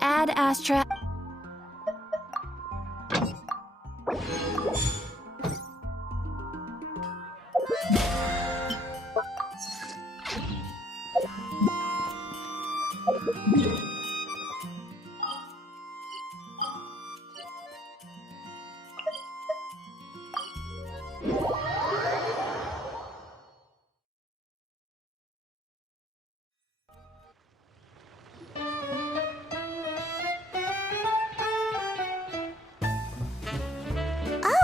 Ad Astra.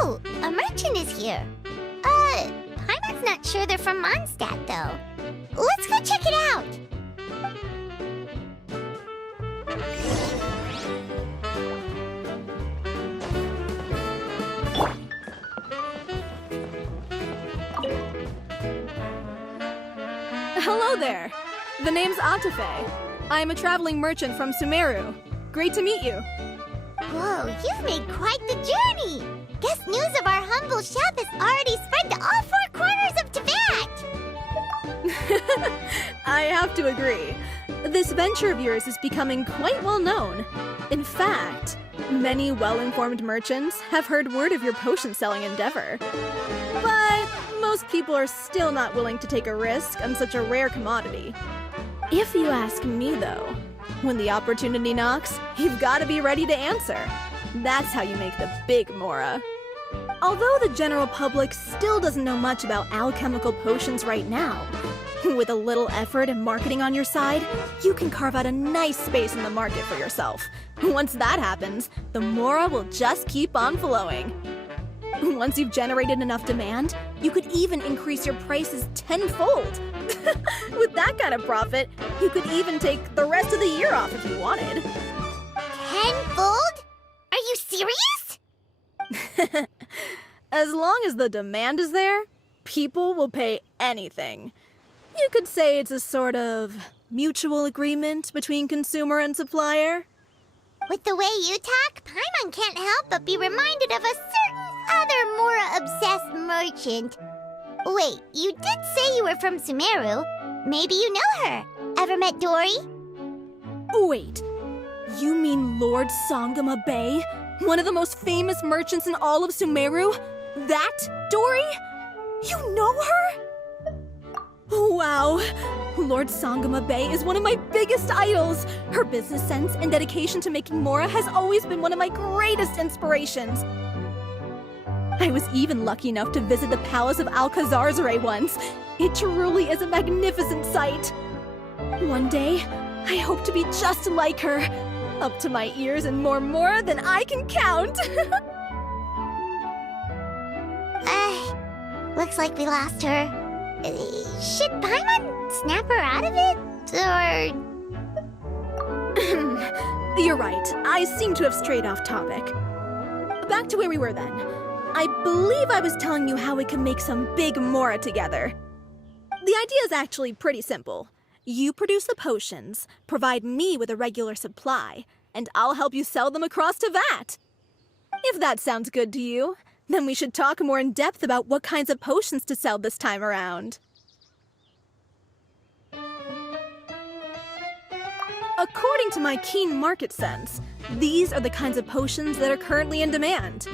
Oh, a merchant is here. Paimon's not sure they're from Mondstadt, though. Let's go check it out. Hello there. The name's Atafe. I am a traveling merchant from Sumeru. Great to meet you. Whoa, you've made quite the journey. Guess news of our humble shop has already spread to all four corners of Tibet. I have to agree. This venture of yours is becoming quite well known. In fact, many well-informed merchants have heard word of your potion-selling endeavor. But most people are still not willing to take a risk on such a rare commodity. If you ask me, though, when the opportunity knocks, you've got to be ready to answer. That's how you make the big Mora. Although the general public still doesn't know much about alchemical potions right now, with a little effort and marketing on your side, you can carve out a nice space in the market for yourself. Once that happens, the Mora will just keep on flowing. Once you've generated enough demand, you could even increase your prices tenfold. With that kind of profit, you could even take the rest of the year off if you wanted. Tenfold? Are you serious? As long as the demand is there, people will pay anything. You could say it's a sort of mutual agreement between consumer and supplier. With the way you talk, Paimon can't help but be reminded of a certain other Mora-obsessed merchant. Wait, you did say you were from Sumeru. Maybe you know her. Ever met Dory? Wait, you mean Lord Sangama Bay? One of the most famous merchants in all of Sumeru? That Dory? You know her? Wow. Lord Sangama Bay is one of my biggest idols. Her business sense and dedication to making Mora has always been one of my greatest inspirations. I was even lucky enough to visit the Palace of Alcazarzare once. It truly is a magnificent sight. One day, I hope to be just like her. Up to my ears and more Mora than I can count. Looks like we lost her. Should Paimon snap her out of it? Or... You're right. I seem to have strayed off topic. Back to where we were then. I believe I was telling you how we can make some big Mora together. The idea is actually pretty simple. You produce the potions, provide me with a regular supply, and I'll help you sell them across Tibet. If that sounds good to you, then we should talk more in depth about what kinds of potions to sell this time around. According to my keen market sense, these are the kinds of potions that are currently in demand.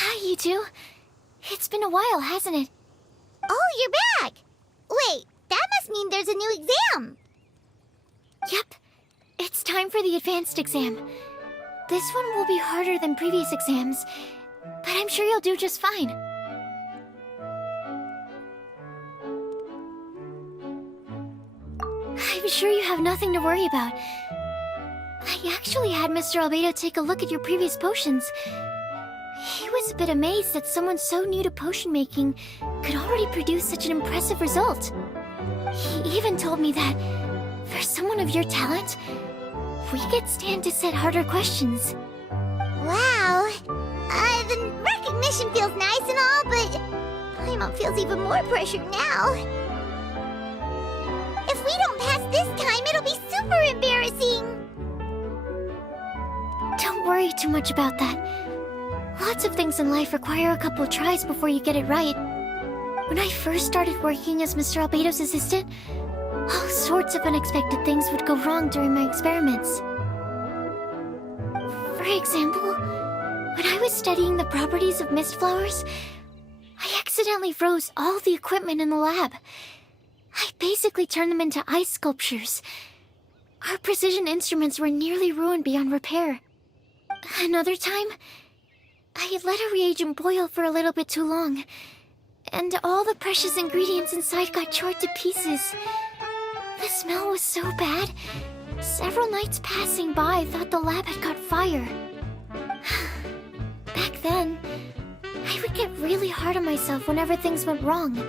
Hi, you two. It's been a while, hasn't it? Oh, you're back! Wait, that must mean there's a new exam! Yep. It's time for the advanced exam. This one will be harder than previous exams, but I'm sure you'll do just fine. I'm sure you have nothing to worry about. I actually had Mr. Albedo take a look at your previous potions. He was a bit amazed that someone so new to potion making could already produce such an impressive result. He even told me that, for someone of your talent, we could stand to set harder questions. Wow! The recognition feels nice and all, but Paimon feels even more pressured now. If we don't pass this time, it'll be super embarrassing! Don't worry too much about that. Lots of things in life require a couple of tries before you get it right. When I first started working as Mr. Albedo's assistant, all sorts of unexpected things would go wrong during my experiments. For example, when I was studying the properties of mist flowers, I accidentally froze all the equipment in the lab. I basically turned them into ice sculptures. Our precision instruments were nearly ruined beyond repair. Another time, I had let a reagent boil for a little bit too long, and all the precious ingredients inside got charred to pieces. The smell was so bad, several nights passing by thought the lab had caught fire. Back then, I would get really hard on myself whenever things went wrong.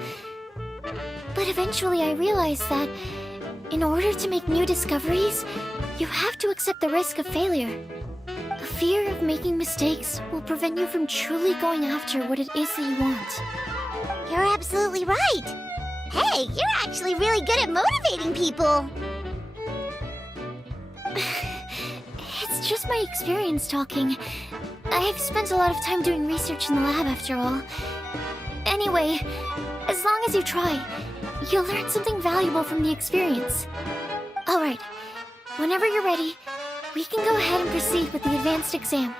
But eventually I realized that, in order to make new discoveries, you have to accept the risk of failure. A fear of making mistakes will prevent you from truly going after what it is that you want. You're absolutely right! Hey, you're actually really good at motivating people! It's just my experience talking. I've spent a lot of time doing research in the lab after all. Anyway, as long as you try, you'll learn something valuable from the experience. Alright, whenever you're ready, we can go ahead and proceed with the advanced exam.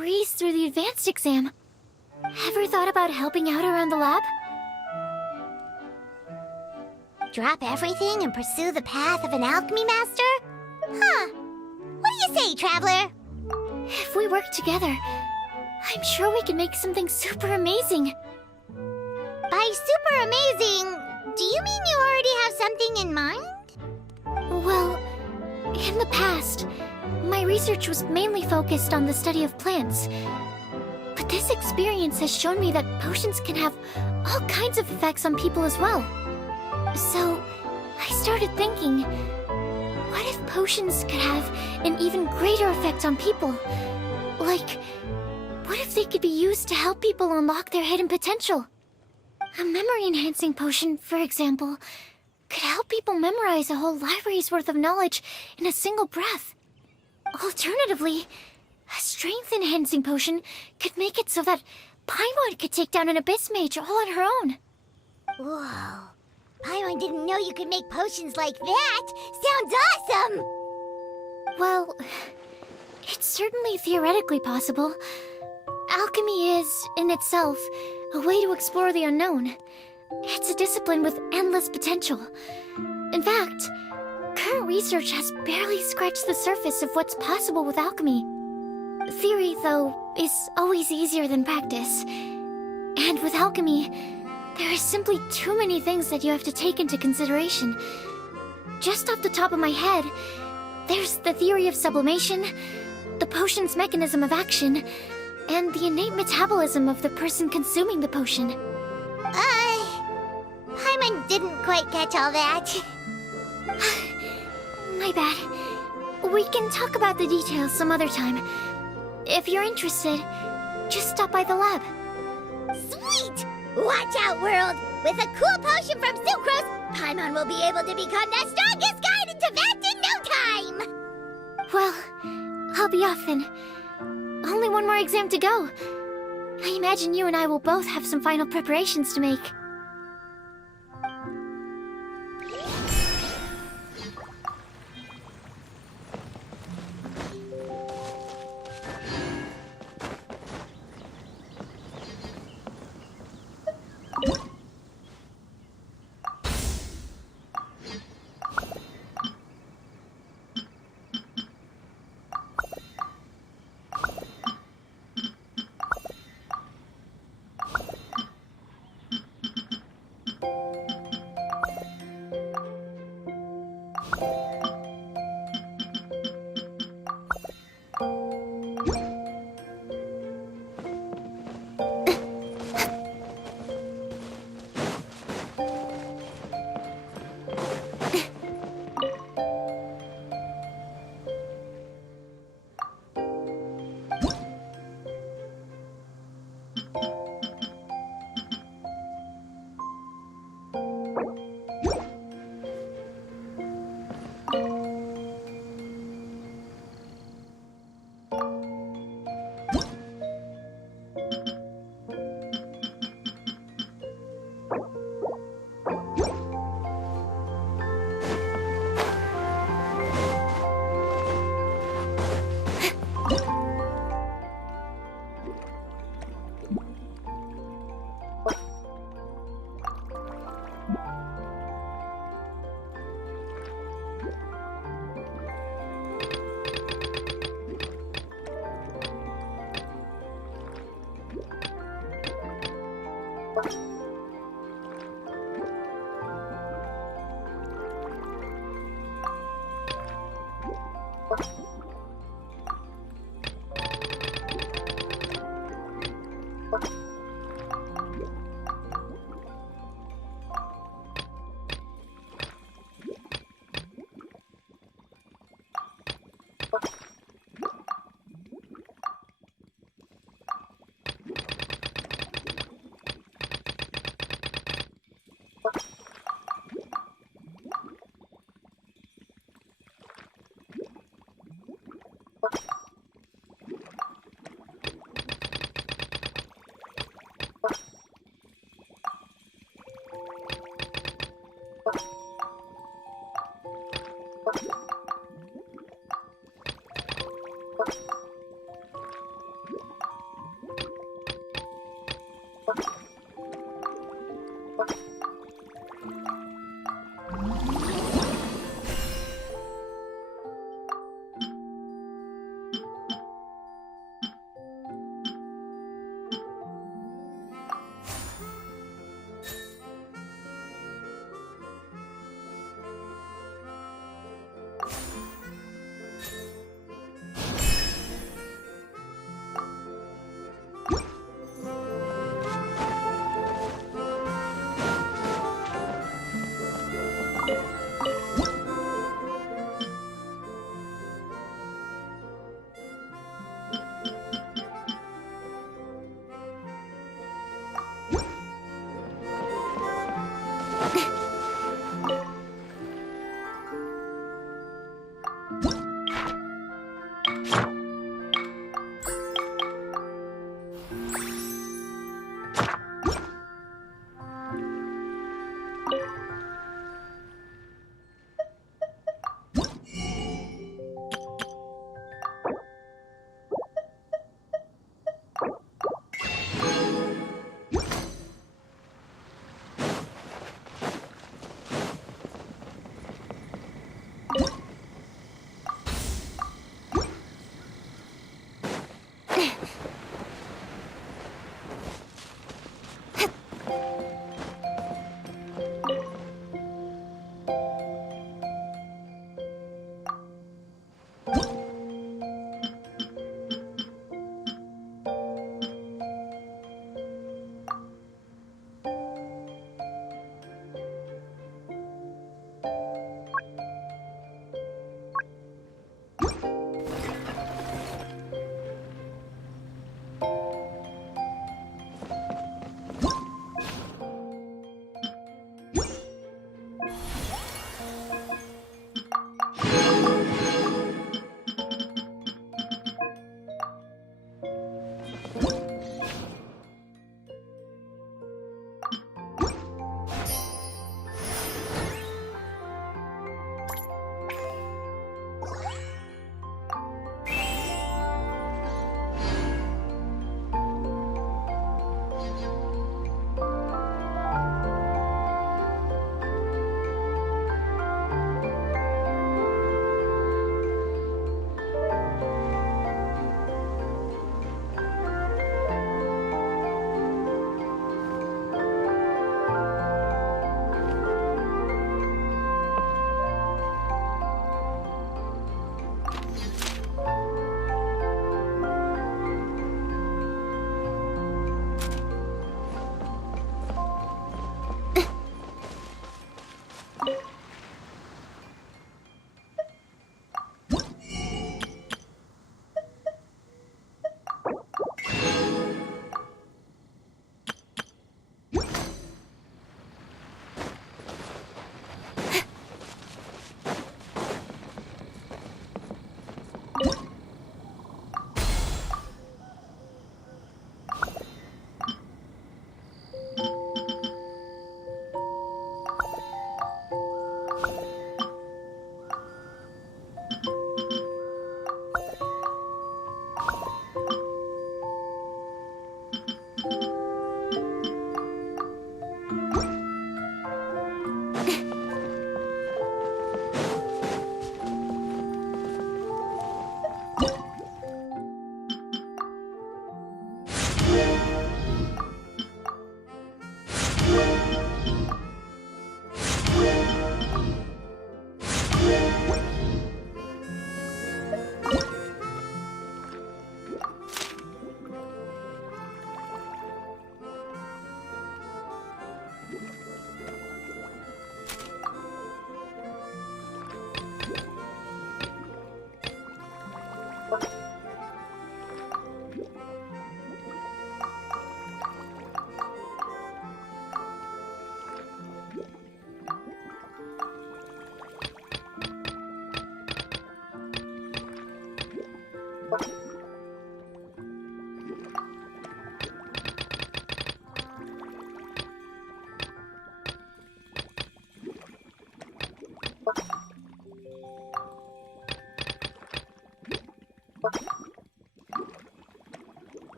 breeze through the advanced exam. Ever thought about helping out around the lab? Drop everything and pursue the path of an alchemy master? Huh. What do you say, traveler? If we work together, I'm sure we can make something super amazing. By super amazing, do you mean you already have something in mind? Well, in the past, my research was mainly focused on the study of plants. But this experience has shown me that potions can have all kinds of effects on people as well. So, I started thinking, what if potions could have an even greater effect on people? Like, what if they could be used to help people unlock their hidden potential? A memory-enhancing potion, for example, could help people memorize a whole library's worth of knowledge in a single breath. Alternatively, a strength-enhancing potion could make it so that Paimon could take down an Abyss Mage all on her own. Whoa. Paimon didn't know you could make potions like that. Sounds awesome! Well, it's certainly theoretically possible. Alchemy is, in itself, a way to explore the unknown. It's a discipline with endless potential. In fact, current research has barely scratched the surface of what's possible with alchemy. Theory, though, is always easier than practice. And with alchemy, there are simply too many things that you have to take into consideration. Just off the top of my head, there's the theory of sublimation, the potion's mechanism of action, and the innate metabolism of the person consuming the potion. Paimon didn't quite catch all that. My bad. We can talk about the details some other time. If you're interested, just stop by the lab. Sweet! Watch out, world! With a cool potion from Sucrose, Paimon will be able to become the strongest guide in Tibet in no time! Well, I'll be off then. Only one more exam to go. I imagine you and I will both have some final preparations to make.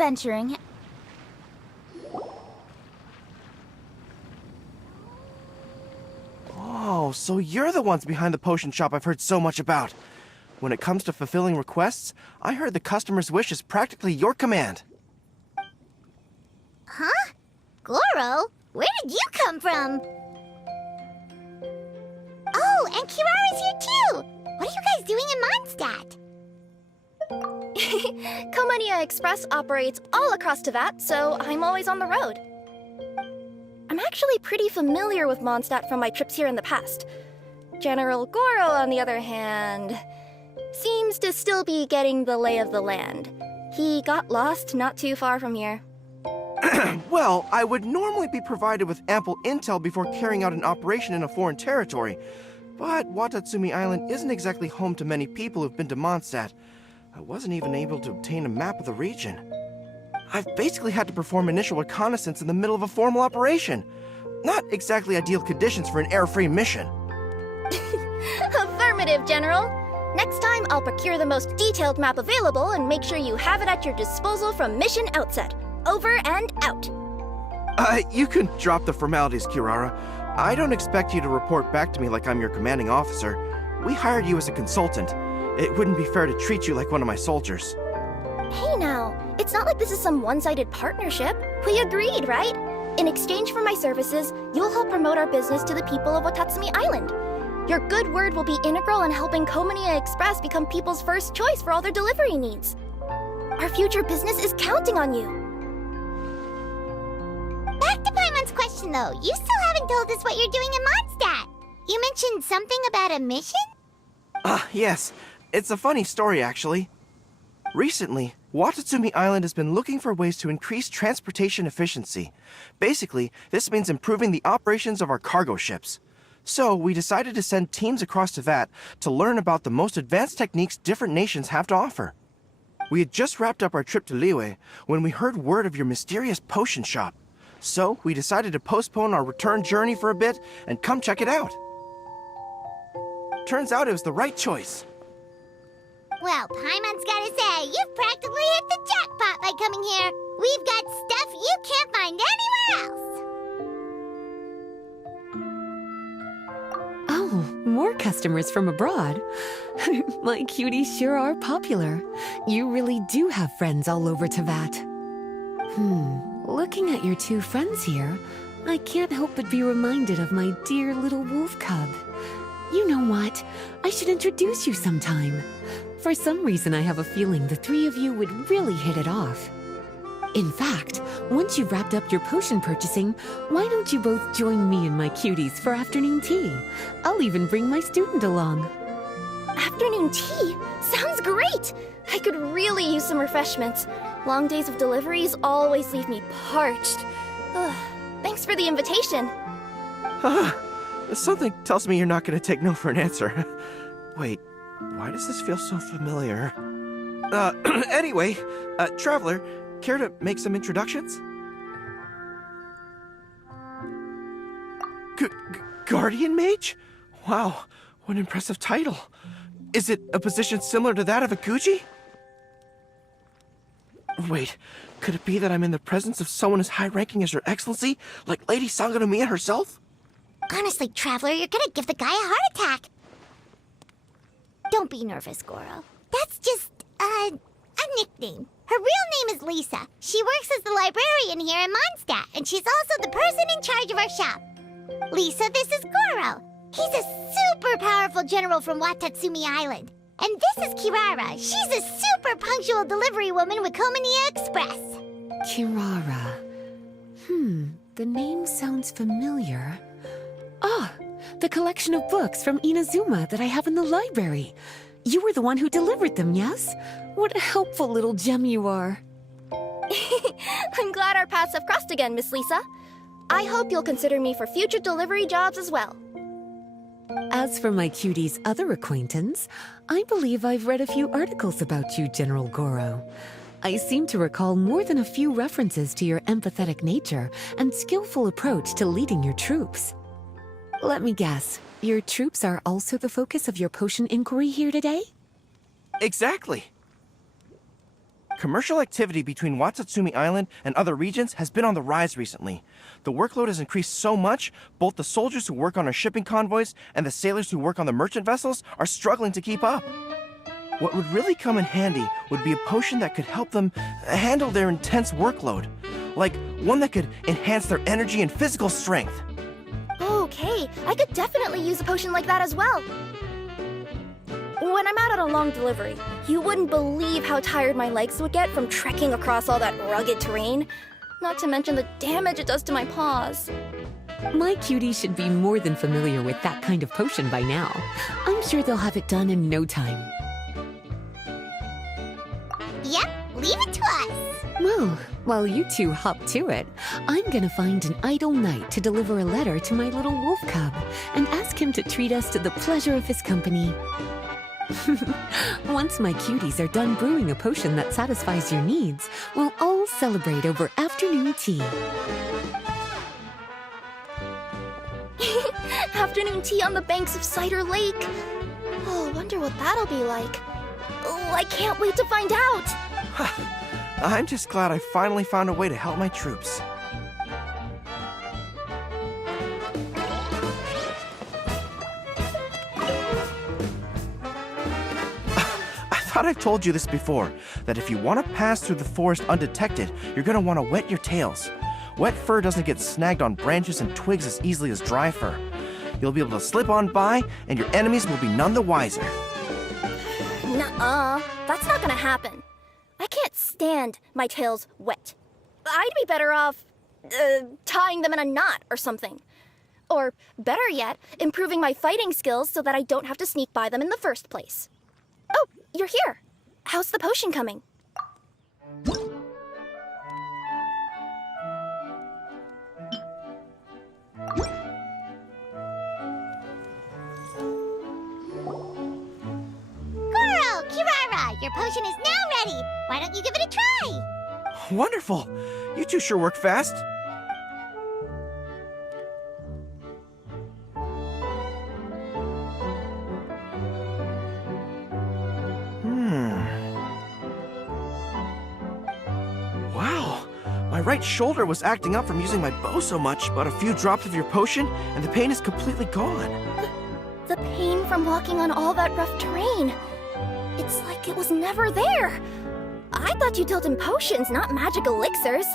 adventuring. Oh, so you're the ones behind the potion shop I've heard so much about. When it comes to fulfilling requests, I heard the customer's wish is practically your command. Huh? Goro? Where did you come from? Oh, and Kirara's here too! What are you guys doing in Mondstadt? Komania Express operates all across Teyvat, so I'm always on the road. I'm actually pretty familiar with Mondstadt from my trips here in the past. General Goro, on the other hand, seems to still be getting the lay of the land. He got lost not too far from here. Well, I would normally be provided with ample intel before carrying out an operation in a foreign territory, but Watatsumi Island isn't exactly home to many people who've been to Mondstadt. I wasn't even able to obtain a map of the region. I've basically had to perform initial reconnaissance in the middle of a formal operation. Not exactly ideal conditions for an air-free mission. Affirmative, General. Next time, I'll procure the most detailed map available and make sure you have it at your disposal from mission outset. Over and out. You can drop the formalities, Kirara. I don't expect you to report back to me like I'm your commanding officer. We hired you as a consultant. It wouldn't be fair to treat you like one of my soldiers. Hey now, it's not like this is some one-sided partnership. We agreed, right? In exchange for my services, you'll help promote our business to the people of Watatsumi Island. Your good word will be integral in helping Komania Express become people's first choice for all their delivery needs. Our future business is counting on you. Back to Paimon's question though, you still haven't told us what you're doing in Mondstadt. You mentioned something about a mission? Yes. It's a funny story, actually. Recently, Watatsumi Island has been looking for ways to increase transportation efficiency. Basically, this means improving the operations of our cargo ships. So, we decided to send teams across Teyvat to learn about the most advanced techniques different nations have to offer. We had just wrapped up our trip to Liyue when we heard word of your mysterious potion shop. So, we decided to postpone our return journey for a bit and come check it out. Turns out it was the right choice. Well, Paimon's gotta say, you've practically hit the jackpot by coming here. We've got stuff you can't find anywhere else. Oh, more customers from abroad. My cuties sure are popular. You really do have friends all over Teyvat. Looking at your two friends here, I can't help but be reminded of my dear little wolf cub. You know what? I should introduce you sometime. For some reason, I have a feeling the three of you would really hit it off. In fact, once you've wrapped up your potion purchasing, why don't you both join me and my cuties for afternoon tea? I'll even bring my student along. Afternoon tea? Sounds great! I could really use some refreshments. Long days of deliveries always leave me parched. Ugh, thanks for the invitation. Something tells me you're not going to take no for an answer. Wait, why does this feel so familiar? Anyway, Traveler, care to make some introductions? Guardian Mage? Wow, what an impressive title. Is it a position similar to that of a Guji? Wait, could it be that I'm in the presence of someone as high-ranking as Her Excellency, like Lady Sangonomiya herself? Honestly, Traveler, you're gonna give the guy a heart attack. Don't be nervous, Goro. That's just, a nickname. Her real name is Lisa. She works as the librarian here in Mondstadt, and she's also the person in charge of our shop. Lisa, this is Goro. He's a super powerful general from Watatsumi Island. And this is Kirara. She's a super punctual delivery woman with Komania Express. Kirara. The name sounds familiar. Ah, the collection of books from Inazuma that I have in the library. You were the one who delivered them, yes? What a helpful little gem you are. I'm glad our paths have crossed again, Miss Lisa. I hope you'll consider me for future delivery jobs as well. As for my cutie's other acquaintance, I believe I've read a few articles about you, General Goro. I seem to recall more than a few references to your empathetic nature and skillful approach to leading your troops. Let me guess, your troops are also the focus of your potion inquiry here today? Exactly. Commercial activity between Watatsumi Island and other regions has been on the rise recently. The workload has increased so much, both the soldiers who work on our shipping convoys and the sailors who work on the merchant vessels are struggling to keep up. What would really come in handy would be a potion that could help them handle their intense workload. Like one that could enhance their energy and physical strength. Okay, I could definitely use a potion like that as well. When I'm out on a long delivery, you wouldn't believe how tired my legs would get from trekking across all that rugged terrain. Not to mention the damage it does to my paws. My cutie should be more than familiar with that kind of potion by now. I'm sure they'll have it done in no time. Yep, leave it to us. Well, while you two hop to it, I'm gonna find an idle knight to deliver a letter to my little wolf cub and ask him to treat us to the pleasure of his company. Once my cuties are done brewing a potion that satisfies your needs, we'll all celebrate over afternoon tea. Afternoon tea on the banks of Cider Lake. Oh, wonder what that'll be like. Oh, I can't wait to find out. I'm just glad I finally found a way to help my troops. I thought I've told you this before, that if you want to pass through the forest undetected, you're going to want to wet your tails. Wet fur doesn't get snagged on branches and twigs as easily as dry fur. You'll be able to slip on by, and your enemies will be none the wiser. Nuh-uh, that's not gonna happen. I can't stand my tails wet. I'd be better off, tying them in a knot or something. Or, better yet, improving my fighting skills so that I don't have to sneak by them in the first place. Oh, you're here. How's the potion coming? Goro, Kirara, your potion is now ready. Why don't you give it a try? Wonderful! You two sure work fast. Wow, my right shoulder was acting up from using my bow so much, but a few drops of your potion and the pain is completely gone. The pain from walking on all that rough terrain. It's like it was never there. I thought you dealt in potions, not magic elixirs.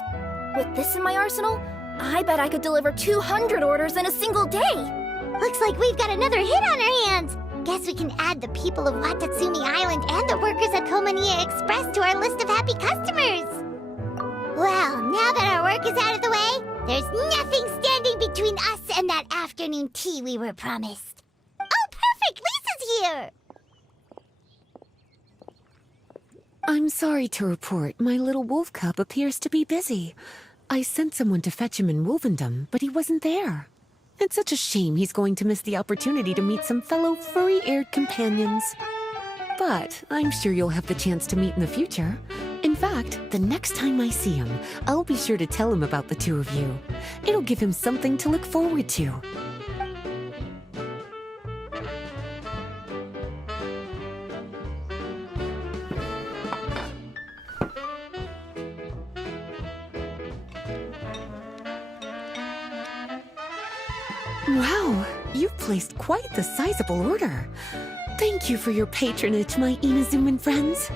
With this in my arsenal, I bet I could deliver 200 orders in a single day. Looks like we've got another hit on our hands. Guess we can add the people of Watatsumi Island and the workers at Komania Express to our list of happy customers. Well, now that our work is out of the way, there's nothing standing between us and that afternoon tea we were promised. Oh, perfect! Lisa's here! I'm sorry to report, my little wolf cub appears to be busy. I sent someone to fetch him in Wolvendom, but he wasn't there. It's such a shame he's going to miss the opportunity to meet some fellow furry-eared companions. But I'm sure you'll have the chance to meet in the future. In fact, the next time I see him, I'll be sure to tell him about the two of you. It'll give him something to look forward to. Wow, you've placed quite the sizable order. Thank you for your patronage, my Inazuman friends.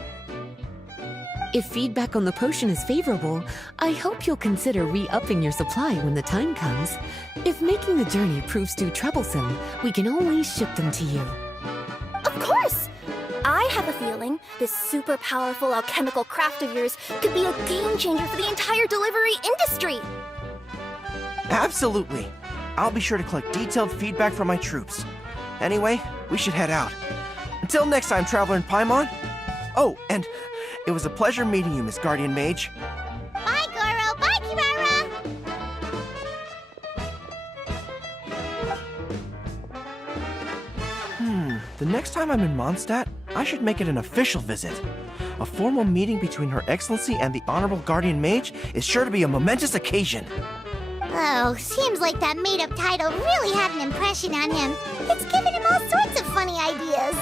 If feedback on the potion is favorable, I hope you'll consider re-upping your supply when the time comes. If making the journey proves too troublesome, we can always ship them to you. Of course! I have a feeling this super powerful alchemical craft of yours could be a game changer for the entire delivery industry. Absolutely. I'll be sure to collect detailed feedback from my troops. Anyway, we should head out. Until next time, Traveler in Paimon. Oh, and it was a pleasure meeting you, Miss Guardian Mage. Bye, Goro! Bye, Kirara! The next time I'm in Mondstadt, I should make it an official visit. A formal meeting between Her Excellency and the Honorable Guardian Mage is sure to be a momentous occasion. Oh, seems like that made-up title really had an impression on him. It's given him all sorts of funny ideas.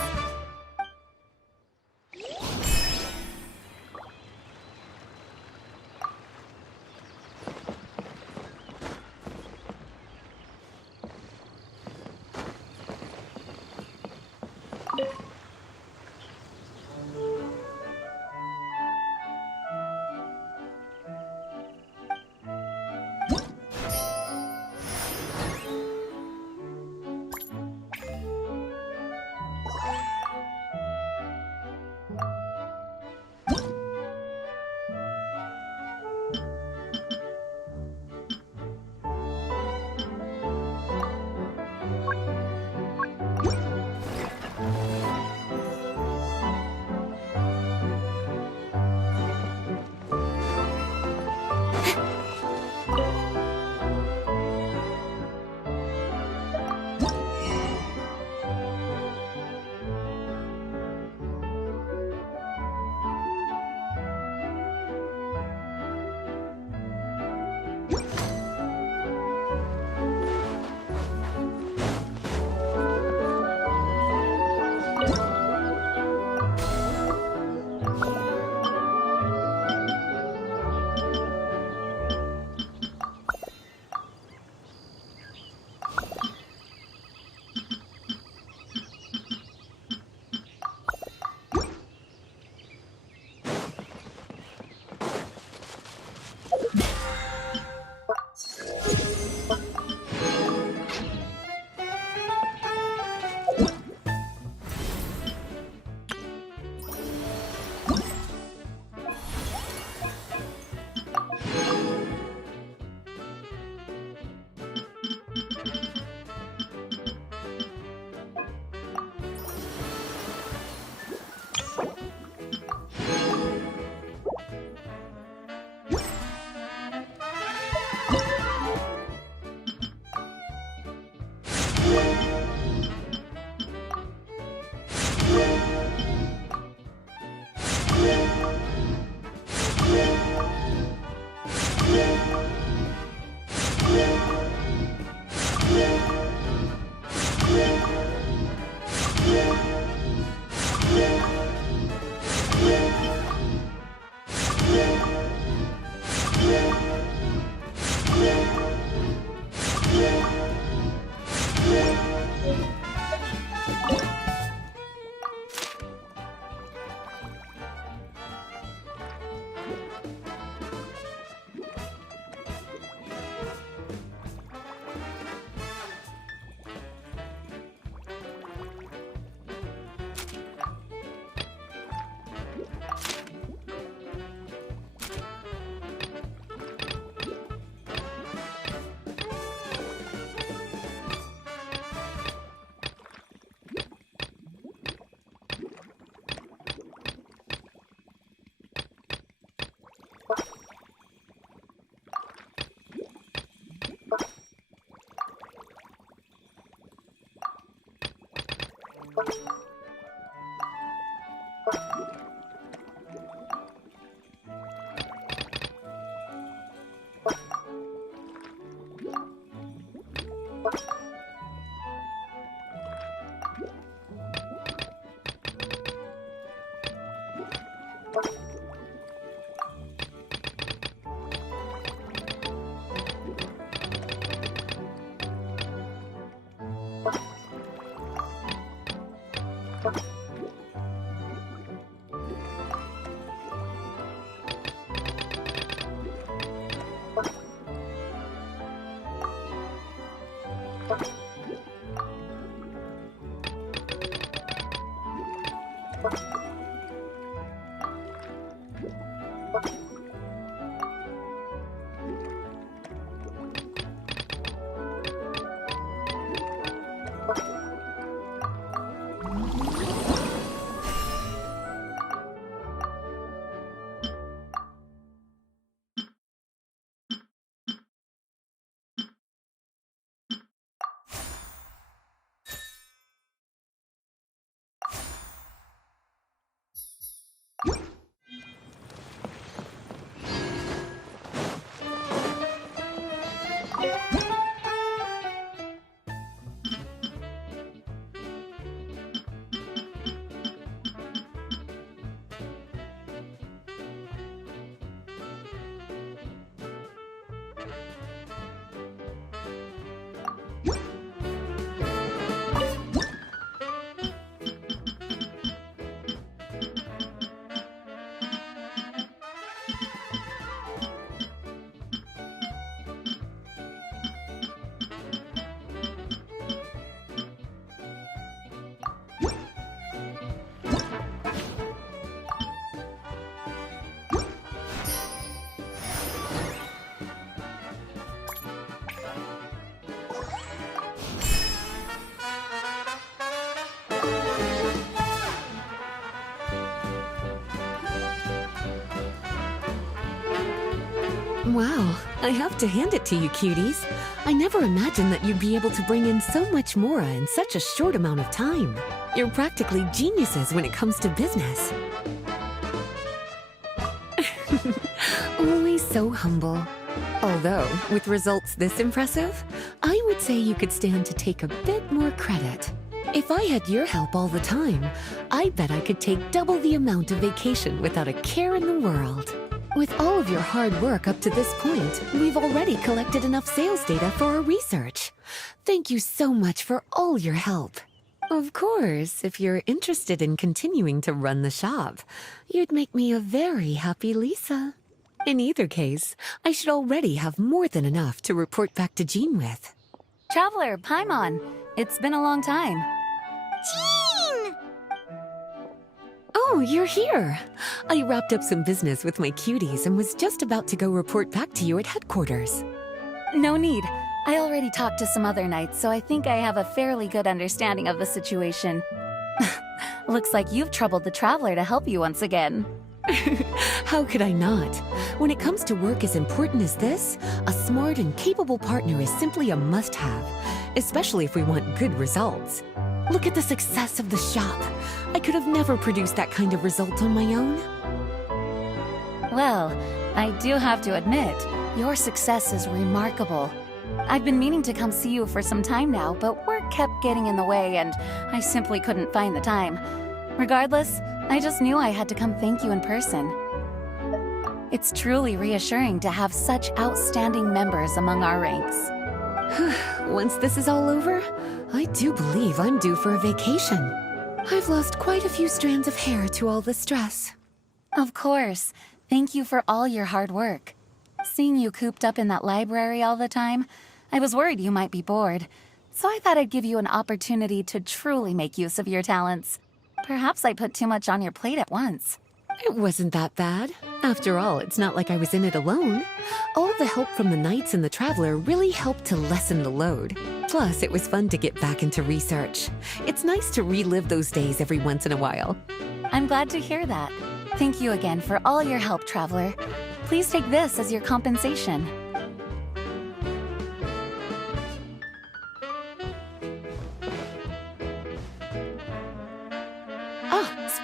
Wow, I have to hand it to you, cuties. I never imagined that you'd be able to bring in so much mora in such a short amount of time. You're practically geniuses when it comes to business. Always so humble. Although, with results this impressive, I would say you could stand to take a bit more credit. If I had your help all the time, I bet I could take double the amount of vacation without a care in the world. With all of your hard work up to this point, we've already collected enough sales data for our research. Thank you so much for all your help. Of course, if you're interested in continuing to run the shop, you'd make me a very happy Lisa. In either case, I should already have more than enough to report back to Jean with. Traveler, Paimon, it's been a long time. Jean! Oh, you're here! I wrapped up some business with my cuties and was just about to go report back to you at headquarters. No need. I already talked to some other knights, so I think I have a fairly good understanding of the situation. Looks like you've troubled the Traveler to help you once again. How could I not? When it comes to work as important as this, a smart and capable partner is simply a must-have, especially if we want good results. Look at the success of the shop. I could have never produced that kind of result on my own. Well, I do have to admit, your success is remarkable. I've been meaning to come see you for some time now, but work kept getting in the way and I simply couldn't find the time. Regardless, I just knew I had to come thank you in person. It's truly reassuring to have such outstanding members among our ranks. Once this is all over, I do believe I'm due for a vacation. I've lost quite a few strands of hair to all the stress. Of course. Thank you for all your hard work. Seeing you cooped up in that library all the time, I was worried you might be bored. So I thought I'd give you an opportunity to truly make use of your talents. Perhaps I put too much on your plate at once. It wasn't that bad. After all, it's not like I was in it alone. All the help from the Knights and the Traveler really helped to lessen the load. Plus, it was fun to get back into research. It's nice to relive those days every once in a while. I'm glad to hear that. Thank you again for all your help, Traveler. Please take this as your compensation.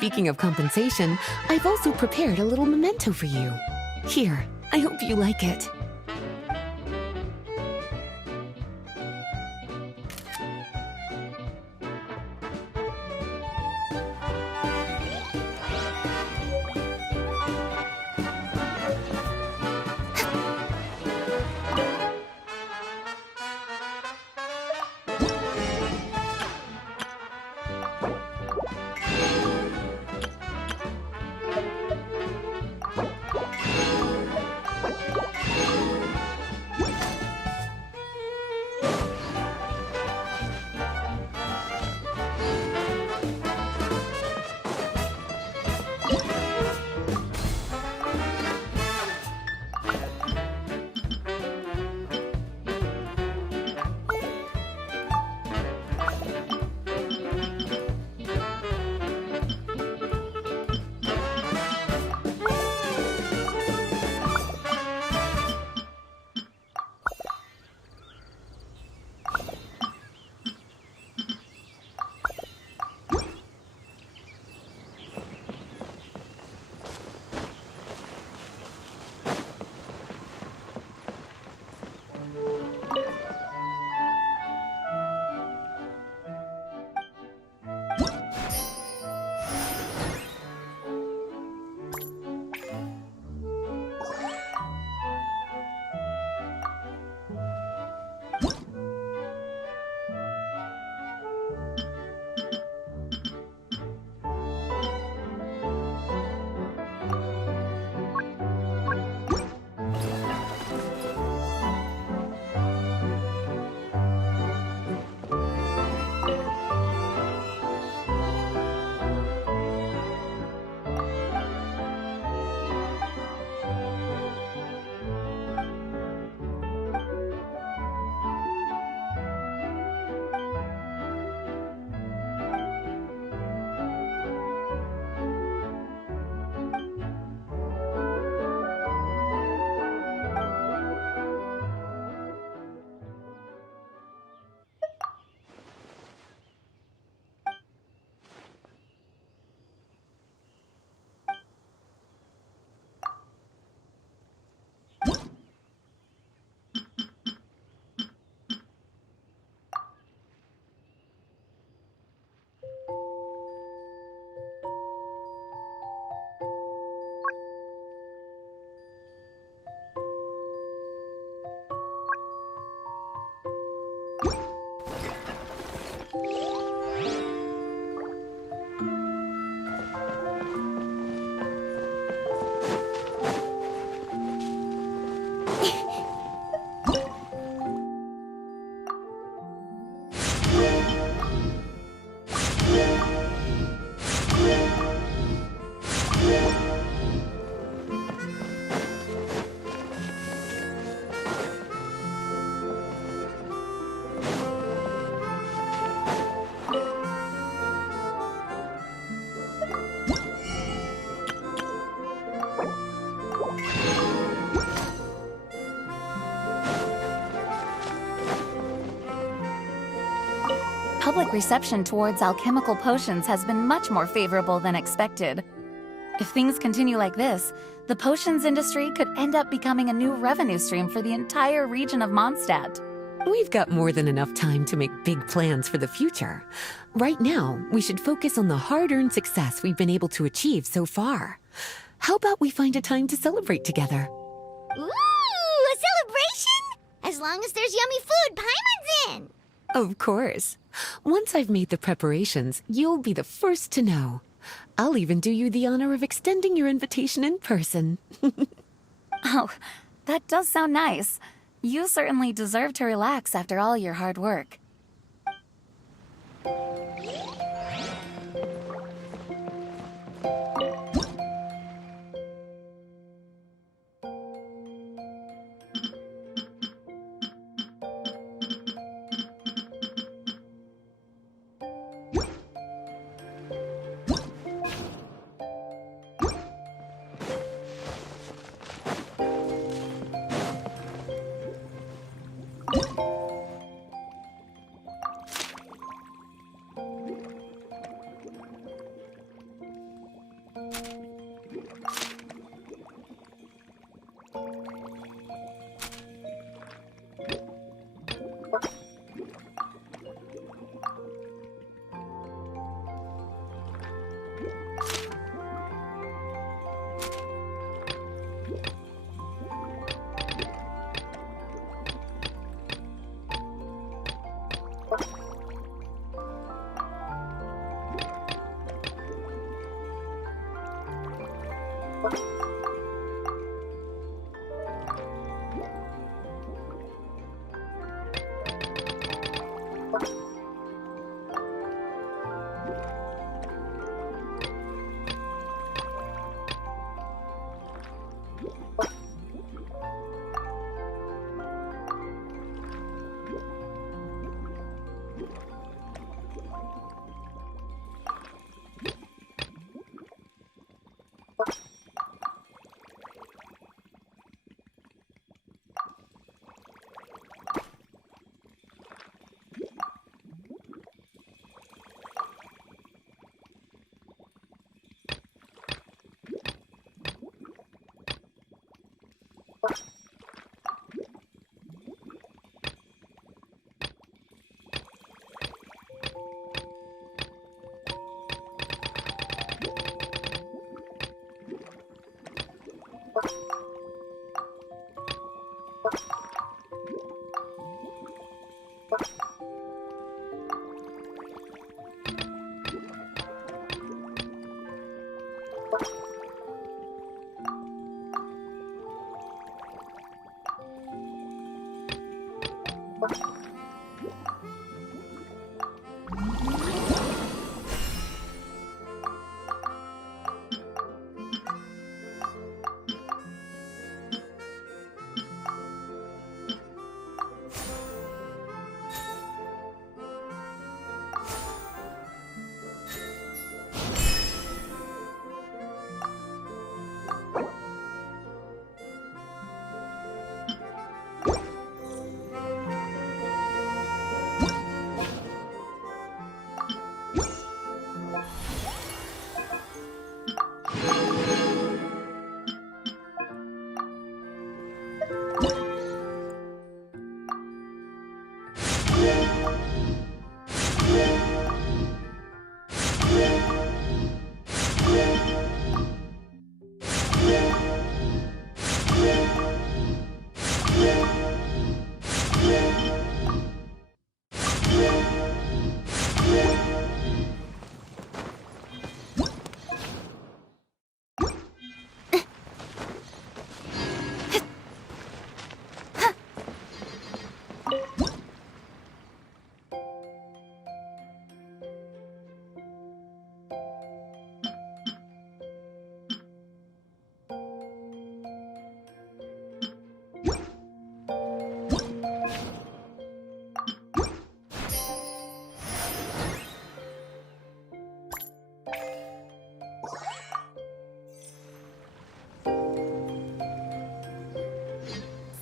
speaking of compensation, I've also prepared a little memento for you. Here, I hope you like it. Public reception towards alchemical potions has been much more favorable than expected. If things continue like this, the potions industry could end up becoming a new revenue stream for the entire region of Mondstadt. We've got more than enough time to make big plans for the future. Right now, we should focus on the hard-earned success we've been able to achieve so far. How about we find a time to celebrate together? Ooh, a celebration? As long as there's yummy food Paimon's in. Of course. Once I've made the preparations, you'll be the first to know. I'll even do you the honor of extending your invitation in person. Oh, that does sound nice. You certainly deserve to relax after all your hard work.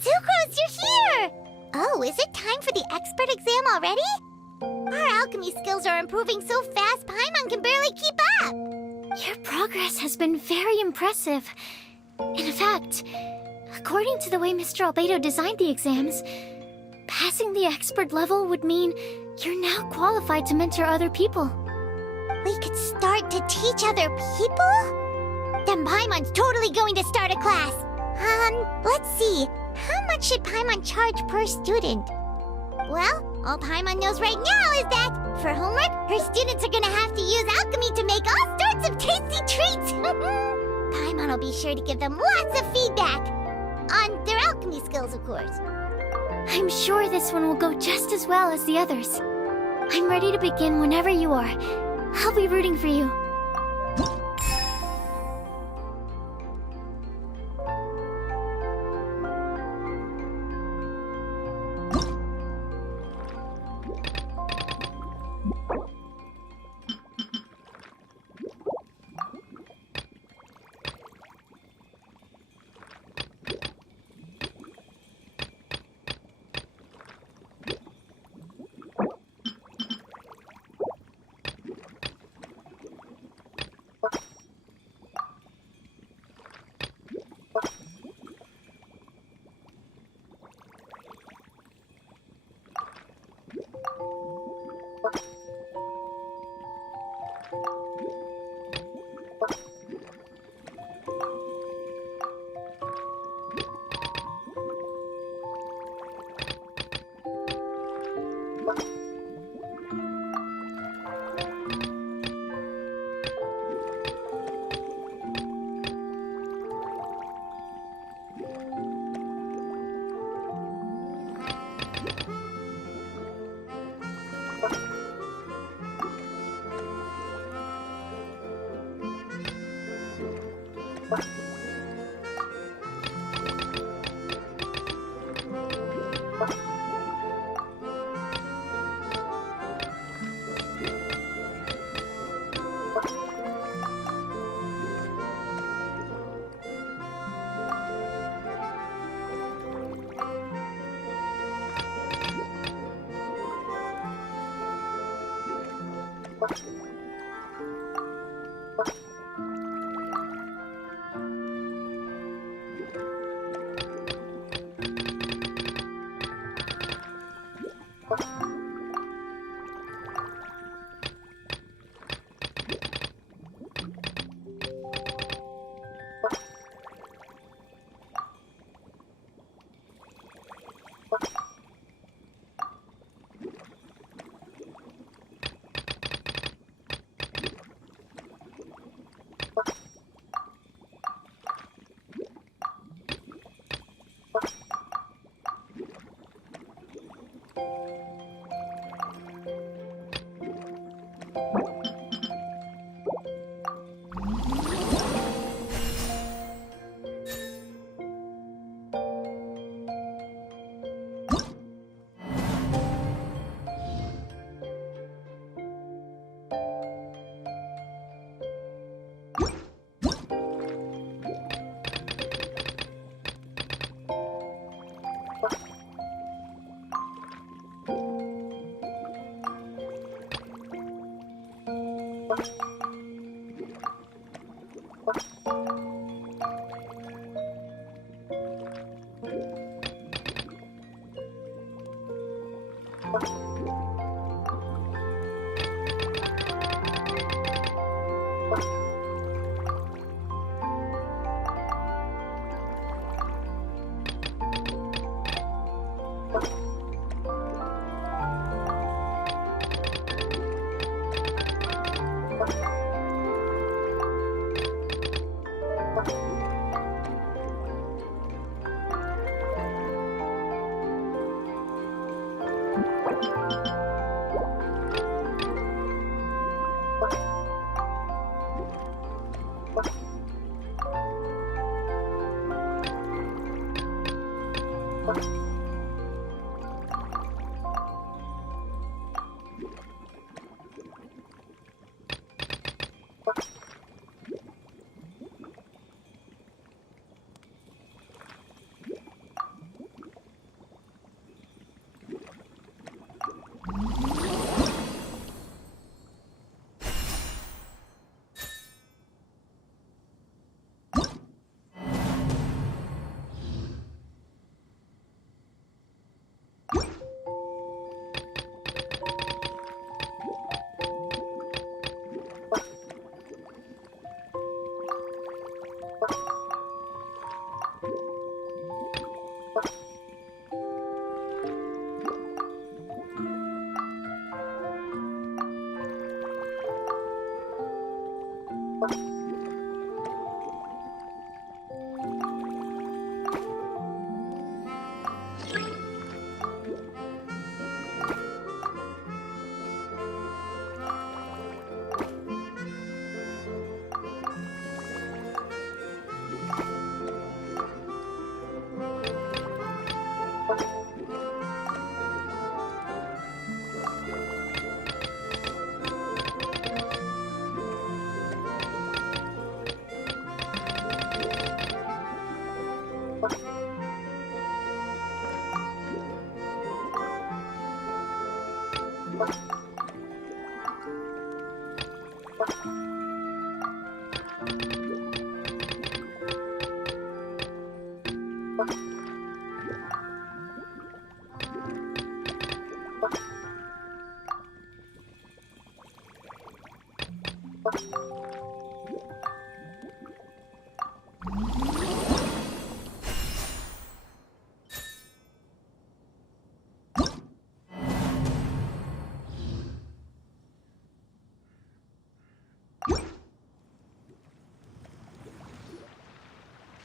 Sucrose, you're here! Oh, is it time for the expert exam already? Our alchemy skills are improving so fast, Paimon can barely keep up! Your progress has been very impressive. In fact, according to the way Mr. Albedo designed the exams, passing the expert level would mean you're now qualified to mentor other people. We could start to teach other people? Then Paimon's totally going to start a class. Let's see. How much should Paimon charge per student? Well, all Paimon knows right now is that, for homework, her students are gonna have to use alchemy to make all sorts of tasty treats! Paimon will be sure to give them lots of feedback. On their alchemy skills, of course. I'm sure this one will go just as well as the others. I'm ready to begin whenever you are. I'll be rooting for you.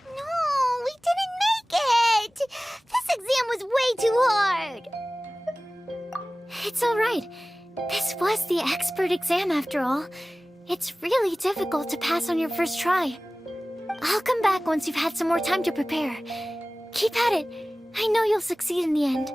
No, we didn't make it! This exam was way too hard! It's alright. This was the expert exam after all. It's really difficult to pass on your first try. I'll come back once you've had some more time to prepare. Keep at it. I know you'll succeed in the end.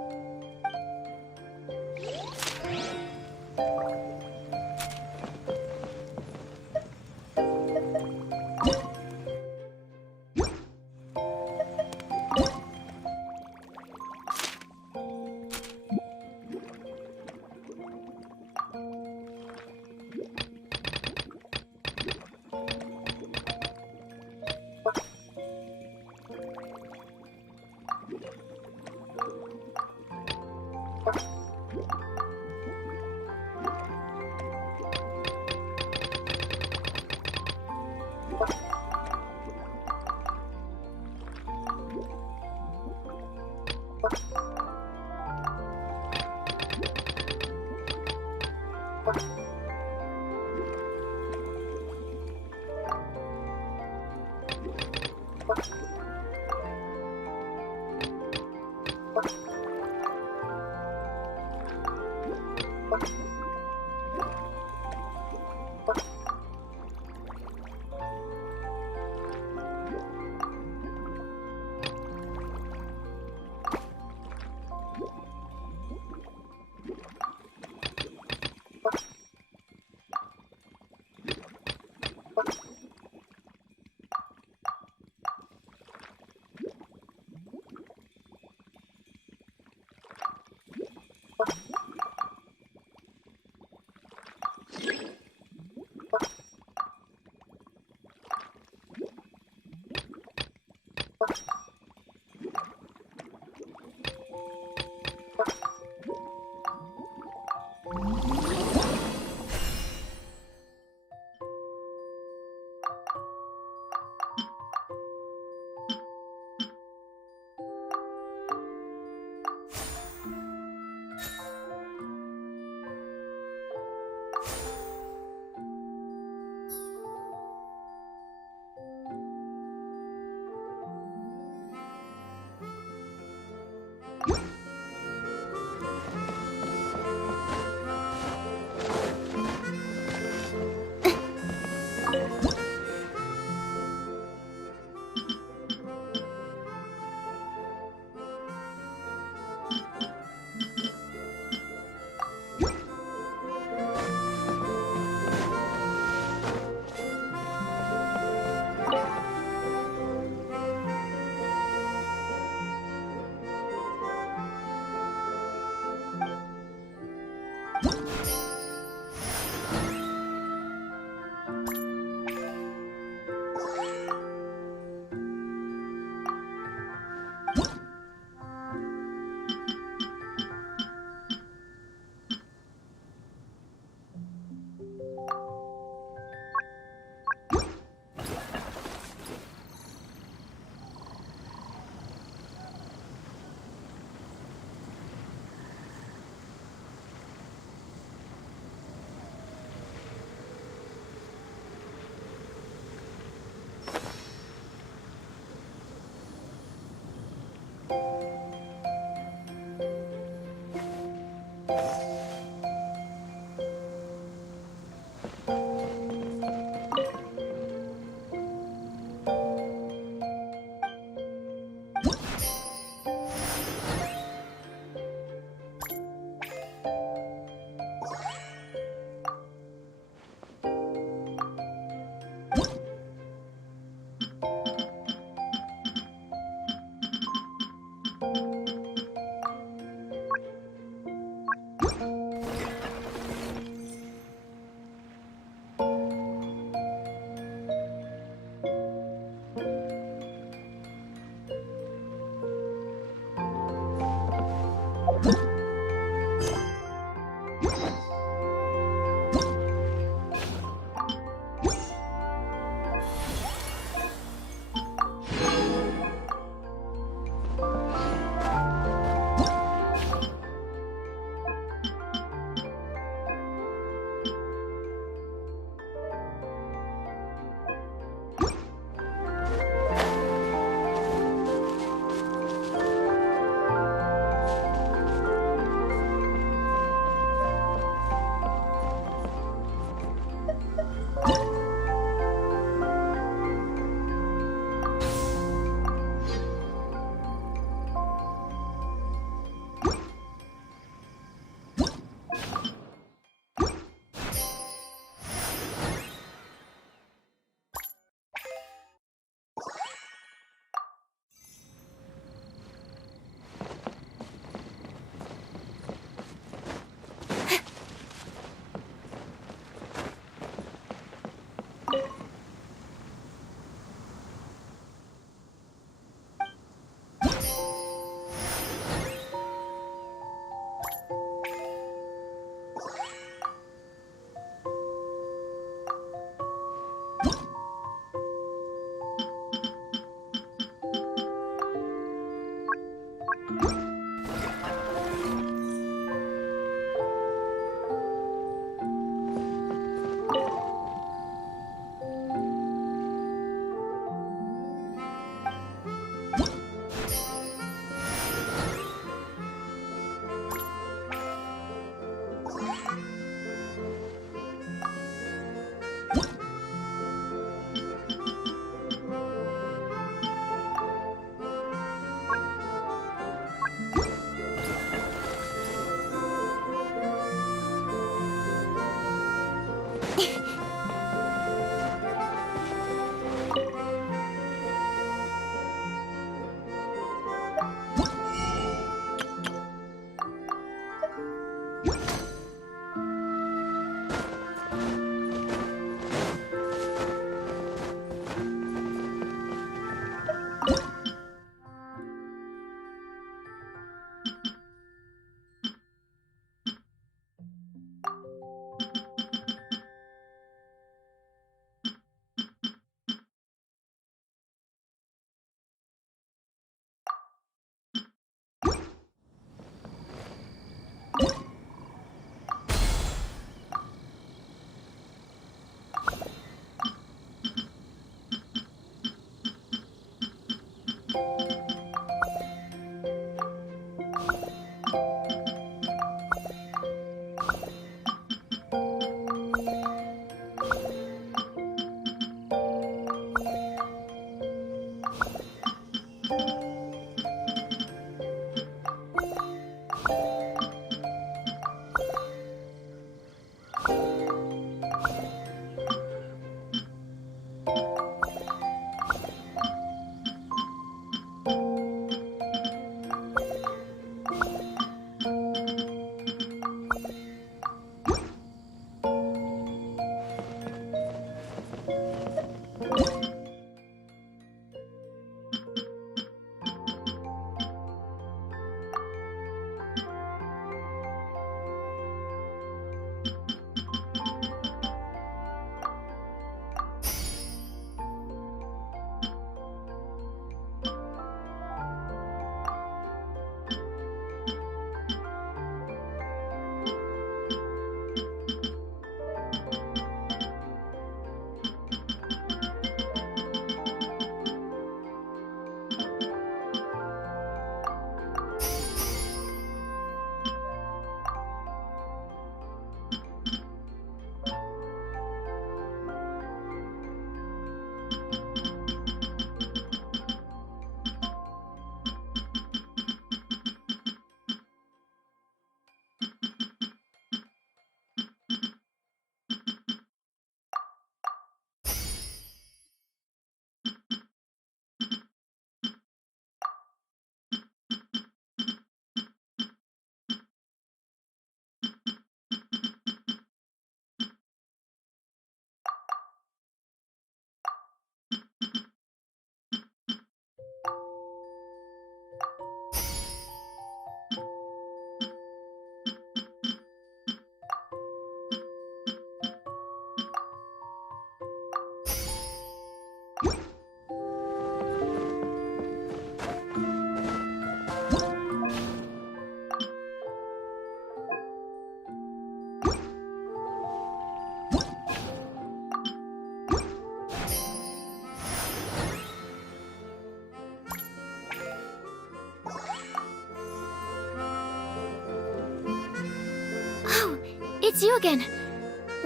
Oh, it's you again.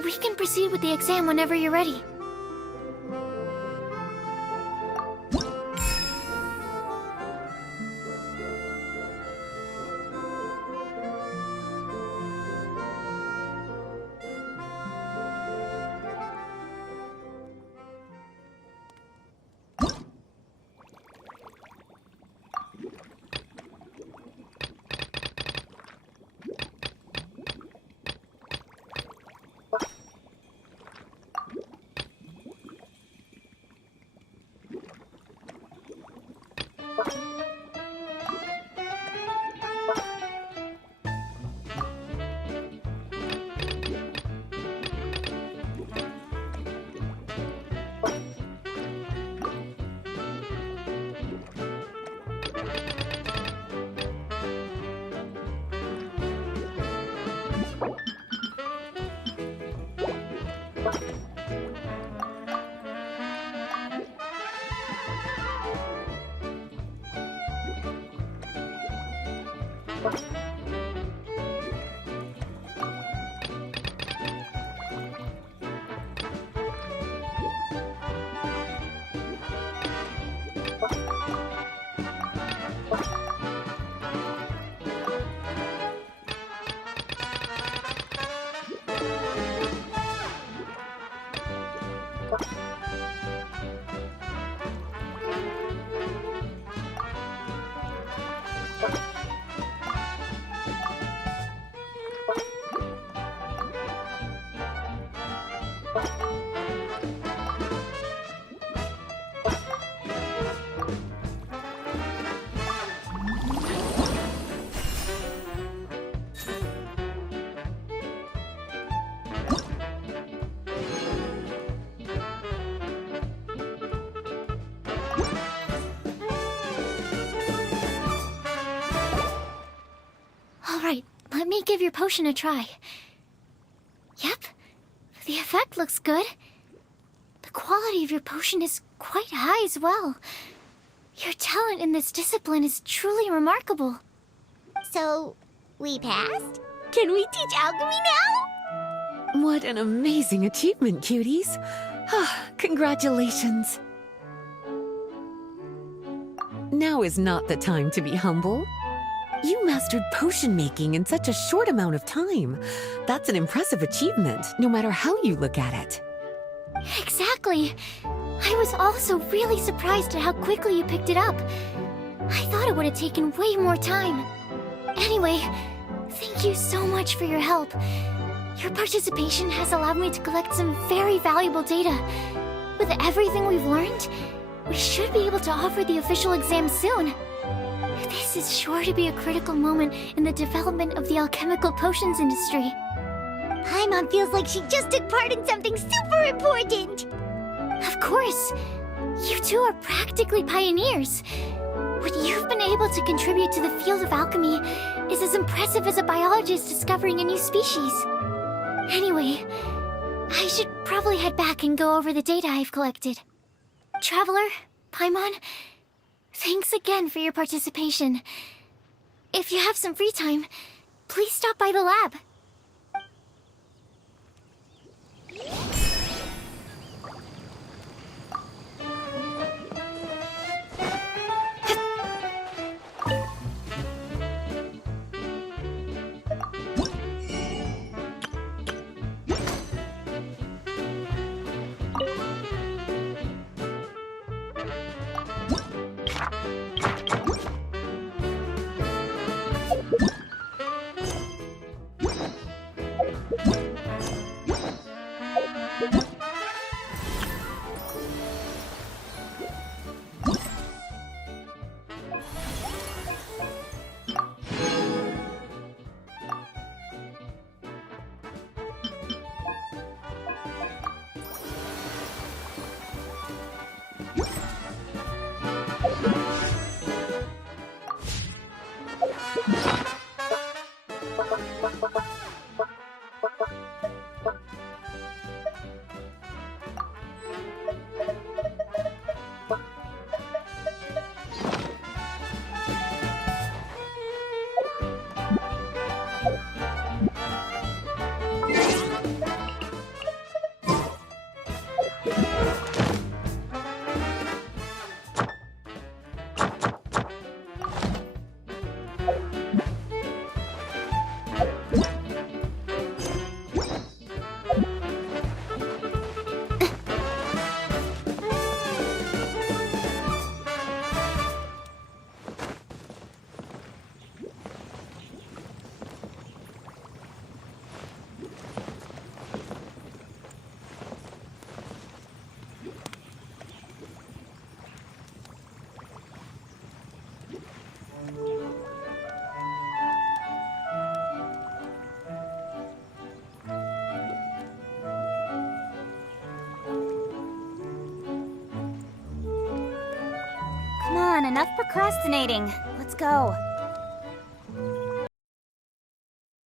We can proceed with the exam whenever you're ready. Let me give your potion a try. Yep, the effect looks good. The quality of your potion is quite high as well. Your talent in this discipline is truly remarkable. So, we passed? Can we teach alchemy now? What an amazing achievement, cuties. Congratulations. Now is not the time to be humble. You mastered potion making in such a short amount of time. That's an impressive achievement, no matter how you look at it. Exactly. I was also really surprised at how quickly you picked it up. I thought it would have taken way more time. Anyway, thank you so much for your help. Your participation has allowed me to collect some very valuable data. With everything we've learned, we should be able to offer the official exam soon. This is sure to be a critical moment in the development of the alchemical potions industry. Paimon feels like she just took part in something super important. Of course. You two are practically pioneers. What you've been able to contribute to the field of alchemy is as impressive as a biologist discovering a new species. Anyway, I should probably head back and go over the data I've collected. Traveler, Paimon, thanks again for your participation. If you have some free time, please stop by the lab. Come on, enough procrastinating. Let's go.